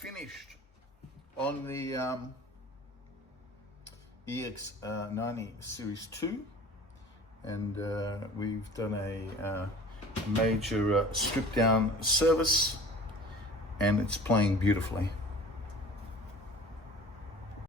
Finished on the EX90 Series 2, and we've done a major strip down service, and it's playing beautifully.